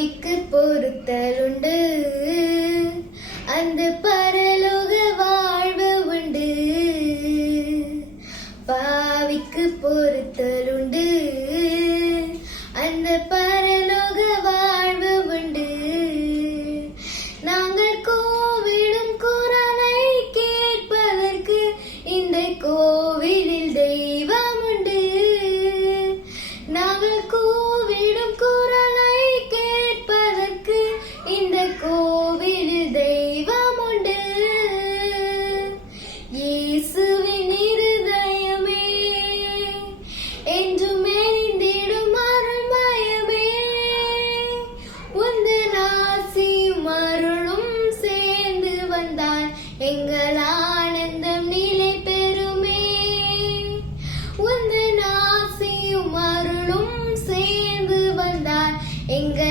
பாவிக்கு பொறுத்தலுண்டு, அந்த பரலோக வாழ்வு உண்டு. பாவிக்கு பொறுத்தலுண்டு, அந்த பரலோக வாழ்வு உண்டு. நாங்கள் கோவிலும் குரலை கேட்பதற்கு இந்த கோவிலில் தெய்வம் உண்டு. நாங்கள் கோவிலும் குரலை கேட்பதற்கு இந்த கோவிலில் தெய்வம் உண்டு. இயேசுவின் இருதயமே என்றும் எரிந்திடும் அருள்மயமே, உந்தன் ஆசியும் அருளும் சேர்ந்து வந்தால் எங்கள் ஆனந்தம் நிலை பெறுமே. உந்தன் ஆசியும் அருளும் சேர்ந்து வந்தால் எங்கள்